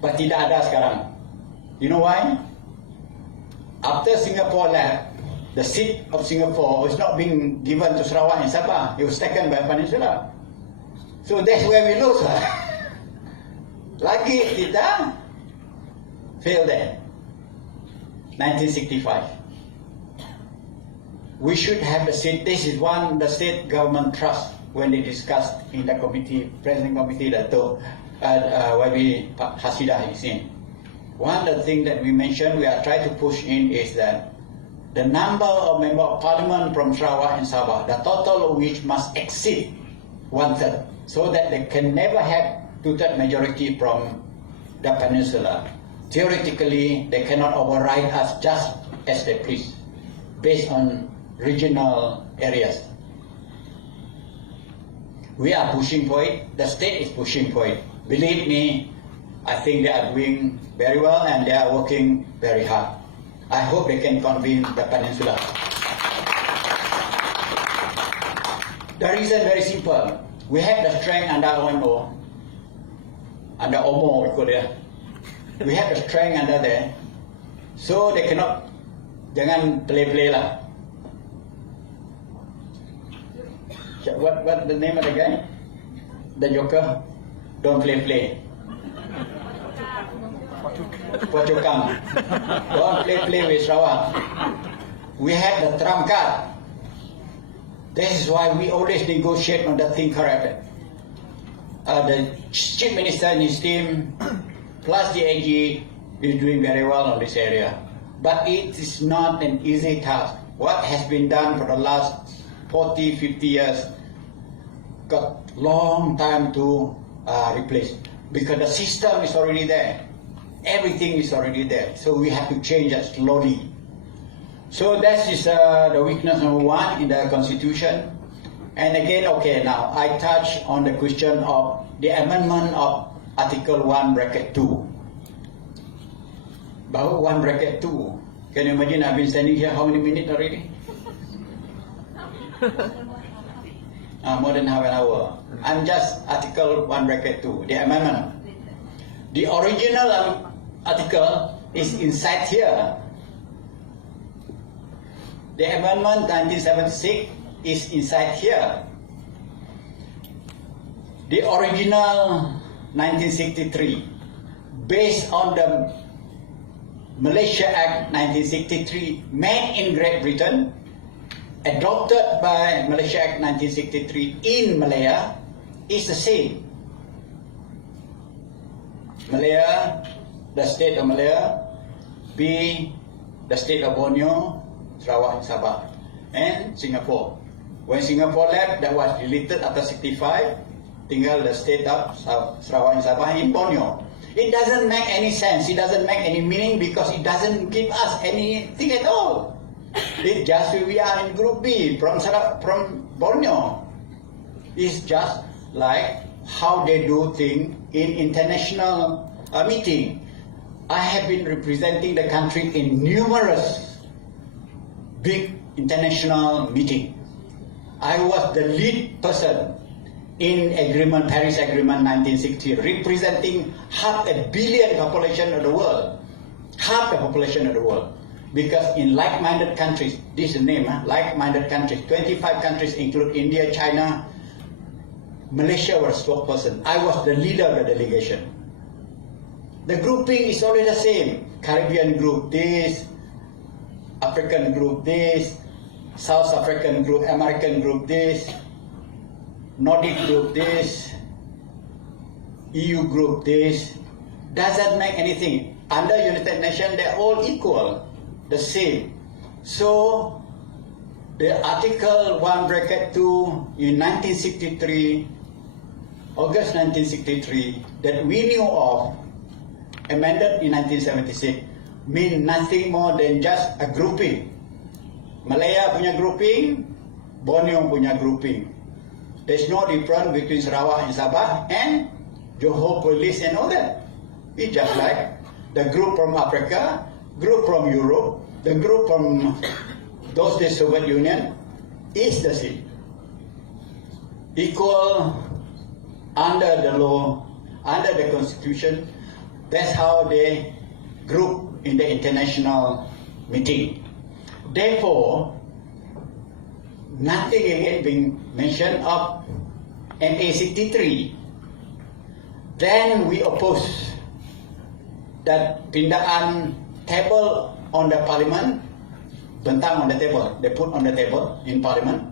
but tidak ada sekarang. You know why? After Singapore left, the seat of Singapore was not being given to Sarawak and Sabah. It was taken by Peninsula. So that's where we lose. Lagi kita fail there. 1965. We should have a seat. This is one the state government trust when they discussed in the committee, president committee that YB Hasidah is in. One of the things that we mentioned, we are trying to push in is that the number of member of parliament from Sarawak and Sabah, the total of which must exceed 1/3, so that they can never have 2/3 majority from the peninsula. Theoretically, they cannot override us just as they please, based on regional areas. We are pushing for it. The state is pushing for it. Believe me, I think they are doing very well and they are working very hard. I hope they can convince the peninsula. The reason very simple. We have the strength under OMO, under OMO, we call it. We have the strength under there, so they cannot. Jangan play lah. What the name of the guy? The Joker? Don't play. Pocokang. Don't play with Sarawak. We have the trump card. This is why we always negotiate on the thing correct. The chief minister and his team, plus the AG, is doing very well on this area. But it is not an easy task. What has been done for the last 40, 50 years got long time to replace, because the system is already there. Everything is already there. So we have to change it slowly. So that is the weakness number one in the constitution. And again, okay, now I touch on the question of the amendment of Article 1 bracket 2. Baru 1 bracket 2. Can you imagine I've been standing here how many minutes already? More than half an hour. I'm just Article 1 bracket 2, the amendment. The original article is inside here. The amendment 1976 is inside here. The original 1963, based on the Malaysia Act 1963, made in Great Britain, adopted by Malaysia Act 1963 in Malaya, is the same. Malaya, the state of Malaya, B, the state of Borneo, Sarawak and Sabah, and Singapore. When Singapore left, that was deleted after 65, tinggal the state of Sarawak and Sabah in Borneo. It doesn't make any sense, it doesn't make any meaning, because it doesn't give us anything at all. It's just we are in Group B from Borneo. It's just like how they do things in international meeting. I have been representing the country in numerous big international meetings. I was the lead person in Paris Agreement 1960, representing 500 million population of the world. Half the population of the world. Because in like-minded countries, this is the name, like-minded countries, 25 countries include India, China, Malaysia was spokesperson. I was the leader of the delegation. The grouping is always the same. Caribbean group this, African group this, South African group, American group this, Nordic group this, EU group this. Doesn't make anything. Under United Nations, they're all equal, the same. So, the Article 1 bracket 2 in 1963, August 1963, that we knew of, amended in 1976, mean nothing more than just a grouping. Malaya punya grouping, Borneo punya grouping. There's no difference between Sarawak and Sabah and Johor Police and all that. It's just like the group from Africa, group from Europe, the group from those days Soviet Union is the same. Equal under the law, under the constitution. That's how they group in the international meeting. Therefore, nothing again being mentioned of MA63. Then we oppose that pindaan table on the parliament, bentang on the table, they put on the table in parliament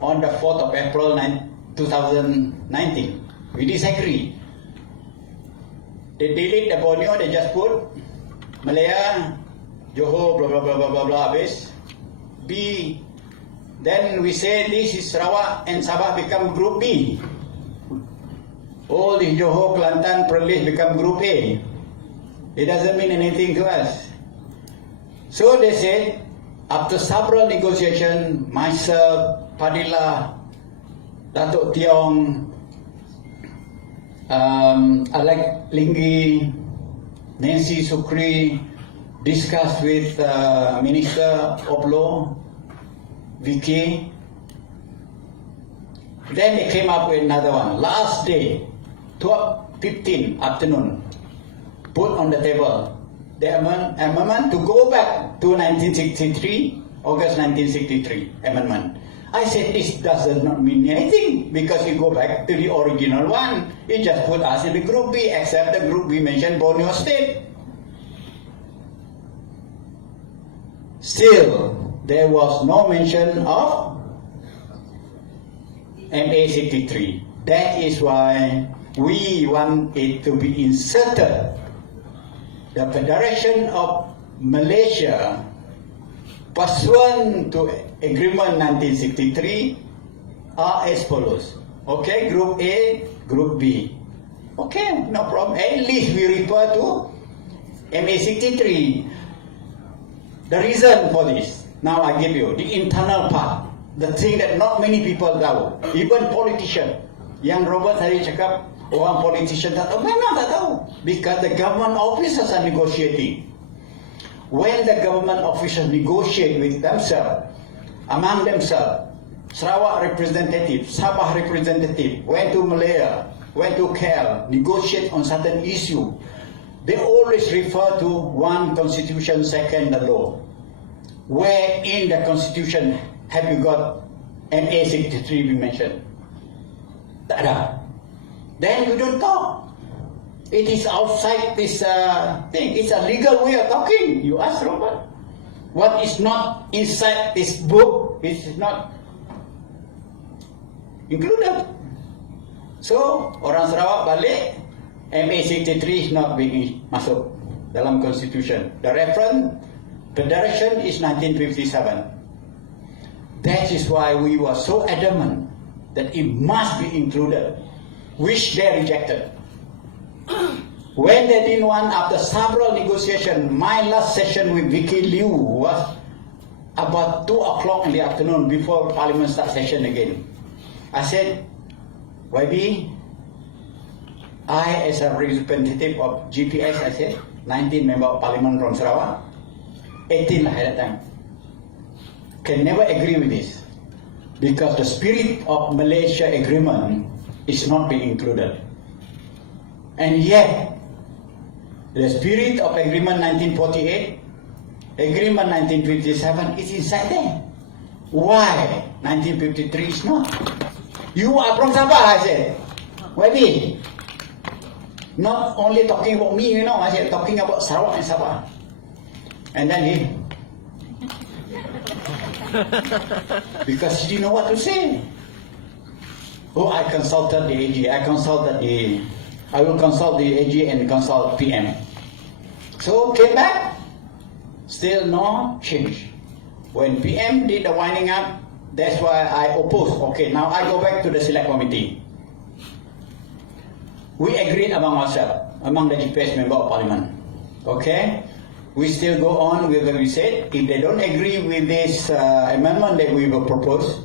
on the 4th of April 2019. We disagree. They delete the Borneo, they just put Malaya, Johor, blah blah blah blah blah blah, habis. B. Then we say this is Sarawak and Sabah become Group B. All the Johor, Kelantan, Perlis become Group A. It doesn't mean anything to us. So they said, after several negotiations, myself, Padilla, Datuk Tiong, Alec Linggi, Nancy Sukri, discussed with Minister of Law, Vicky. Then they came up with another one. Last day, 12:15 afternoon, put on the table the amendment to go back to 1963, August 1963 amendment. I said this does not mean anything because you go back to the original one. You just put us in the Group B, except the Group B mentioned Borneo State. Still, there was no mention of MA63. That is why we want it to be inserted. The Federation of Malaysia, pursuant to Agreement 1963, are as follows. Okay, Group A, Group B. Okay, no problem. At least we refer to MA63. The reason for this, now I give you the internal part, the thing that not many people know, even politicians. Yang Robert tadi cakap, orang politician tak tahu, memang tak tahu. Because the government officers are negotiating. When the government officials negotiate with themselves, among themselves, Sarawak representative, Sabah representative, went to Malaya, went to KL, negotiate on certain issue. They always refer to one constitution, second the law. Where in the constitution have you got MA63 we mentioned? Tak ada. Then you don't talk. It is outside this thing. It's a legal way of talking. You ask Robert. What is not inside this book is not included. So, orang Sarawak balik, MA63 is not being masuk dalam constitution. The reference, the direction is 1957. That is why we were so adamant that it must be included, which they rejected. When they didn't want, after several negotiations, my last session with Vicky Liu was about 2 o'clock in the afternoon before Parliament start session again. I said, YB, I as a representative of GPS, I said, 19 member of Parliament from Sarawak, 18 at that time, can never agree with this. Because the spirit of Malaysia agreement is not being included. And yet, the spirit of agreement 1948, agreement 1957 is inside there. Why 1953 is not? You are from Sabah, I said. Maybe. Not only talking about me, you know, I said talking about Sarawak and Sabah. And then he, because he didn't know what to say. Oh, I consulted the AG, I will consult the AG and consult PM. So came back, still no change. When PM did the winding up, that's why I opposed. Okay, now I go back to the select committee. We agreed among ourselves, among the GPS member of parliament. Okay? We still go on with what we said. If they don't agree with this amendment that we will propose,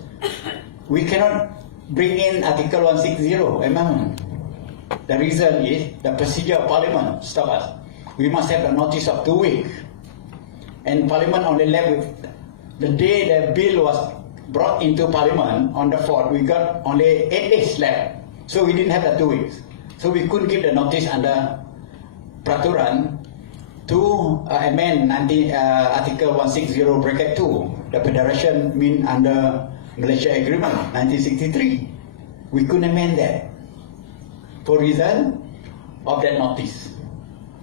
we cannot bring in Article 160 amendment. The reason is the procedure of Parliament stop us. We must have a notice of 2 weeks. And Parliament only left with the day the bill was brought into Parliament on the 4th, we got only 8 days left. So we didn't have the 2 weeks. So we couldn't give the notice under peraturan to amend Article 160 bracket 2, the Federation mean under Malaysia Agreement 1963. We couldn't amend that for reason of that notice.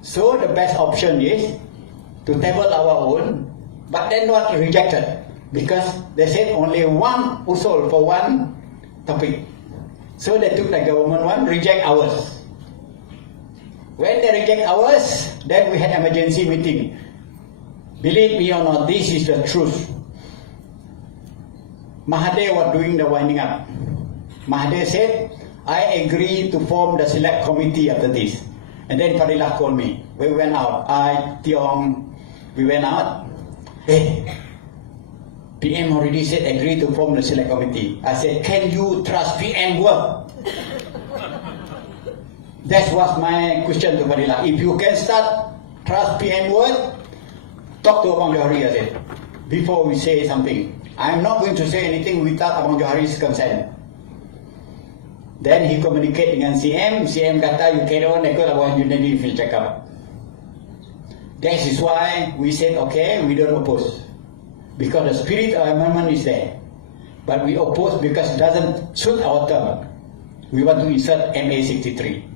So the best option is to table our own, but then not rejected, because they said only one usul for one topic. So they took the government one, reject ours. When they reject ours, then we had emergency meeting. Believe me or not, this is the truth. Mahathir was doing the winding up. Mahathir said, I agree to form the select committee after this. And then Fadilah called me. We went out. We went out. Hey, PM already said agree to form the select committee. I said, can you trust PM work? That was my question to Fadilah. If you can start trust PM work, talk to Abang Johari, I said, before we say something. I'm not going to say anything without Abang Johari's consent. Then he communicate dengan CM kata you carry on, ikut Abang Junedi feel cakap. That is why we said okay, we don't oppose. Because the spirit of amendment is there. But we oppose because it doesn't suit our term. We want to insert MA 63.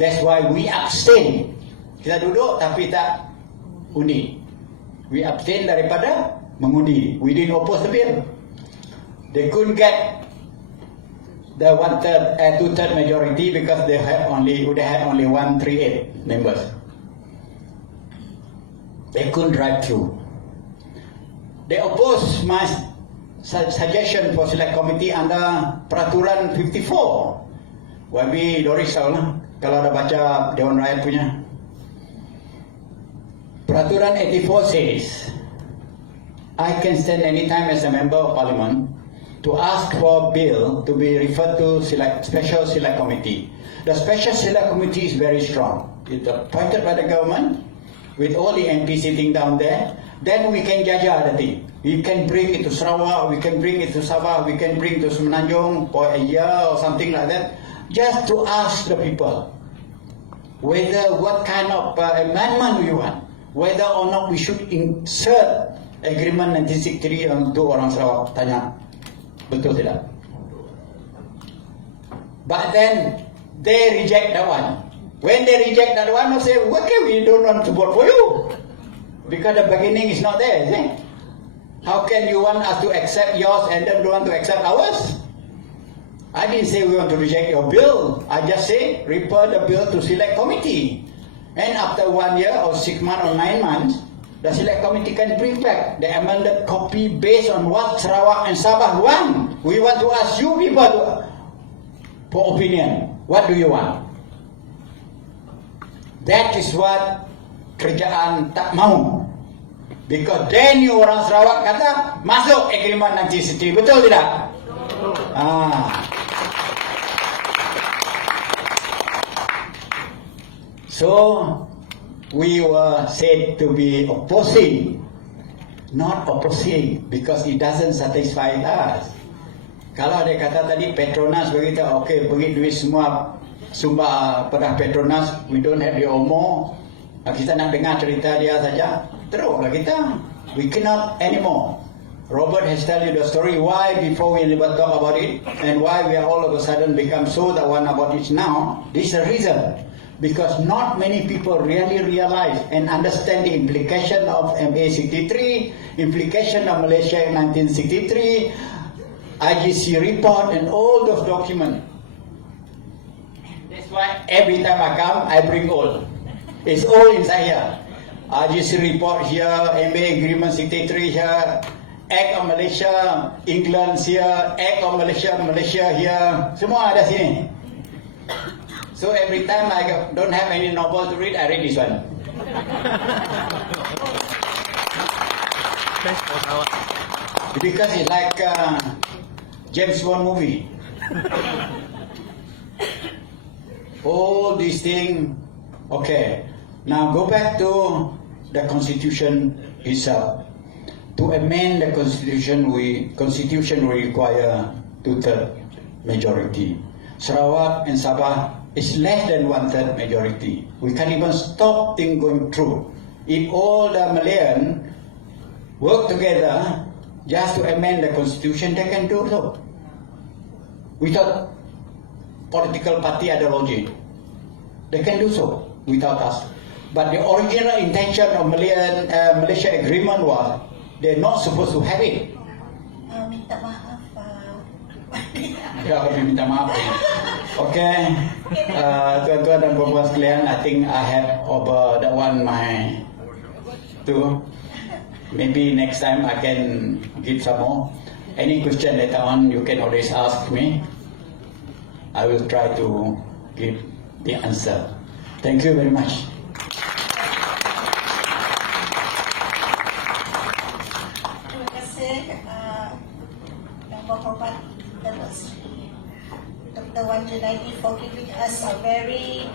That's why we abstain. Kita duduk tapi tak undi. We abstain daripada mengundi. We didn't oppose the bill. They couldn't get the 1/3 2/3 majority because they had only 138 members. They couldn't drive through. They opposed my suggestion for select committee under Peraturan 54. Wabi Doris tahu lah kalau ada baca Dewan Rakyat punya. Peraturan 84 says, I can stand anytime as a member of parliament to ask for a bill to be referred to special select committee. The special select committee is very strong. It's appointed by the government with all the MPs sitting down there. Then we can judge the thing. We can bring it to Sarawak, we can bring it to Sabah, we can bring it to Semenanjung for a year or something like that, just to ask the people whether what kind of amendment we want, whether or not we should insert Agreement 1963 untuk orang Sarawak. Tanya, betul tidak? But then they reject that one. When they reject that one, they say, okay, we don't want to vote for you. Because the beginning is not there, is it? How can you want us to accept yours and then don't want to accept ours? I didn't say we want to reject your bill. I just say refer the bill to select committee. And after 1 year or 6 months or 9 months, the select committee can bring back the amended copy based on what Sarawak and Sabah want. We want to ask you people for opinion. What do you want? That is what kerajaan tak mau. Because then you orang Sarawak kata masuk agreement 1963. Betul tidak? So we were said to be opposing, not opposing, because it doesn't satisfy us. Kalau dia kata tadi Petronas begitu, okay, bagi duit semua sumbah pada Petronas, we don't have the OMO. Kita nak dengar cerita dia saja, teruklah kita. We cannot anymore. Robert has tell you the story why before we never talk about it, and why we are all of a sudden become so the one about it now. This is the reason. Because not many people really realize and understand the implication of MA 63, implication of Malaysia in 1963, IGC report and all those documents. That's why every time I come, I bring all. It's all inside here. IGC report here, MA agreement 63 here, Act of Malaysia, England here, Act of Malaysia, Malaysia here. Semua ada sini. So every time I don't have any novel to read, I read this one. Because it's like James Bond movie. All these things. Okay. Now go back to the Constitution itself. To amend the Constitution, we require 2/3 majority. Sarawak and Sabah It's less than 1/3 majority. We can't even stop things going through. If all the Malayan work together just to amend the constitution, they can do so. Without political party ideology. They can do so without us. But the original intention of Malaysia agreement was they're not supposed to have it. Minta maaf, Ya, kami minta maaf. Okay, tuan-tuan dan puan-puan sekalian, I think I have over that one my two. Maybe next time I can give some more. Any question later on, you can always ask me. I will try to give the answer. Thank you very much.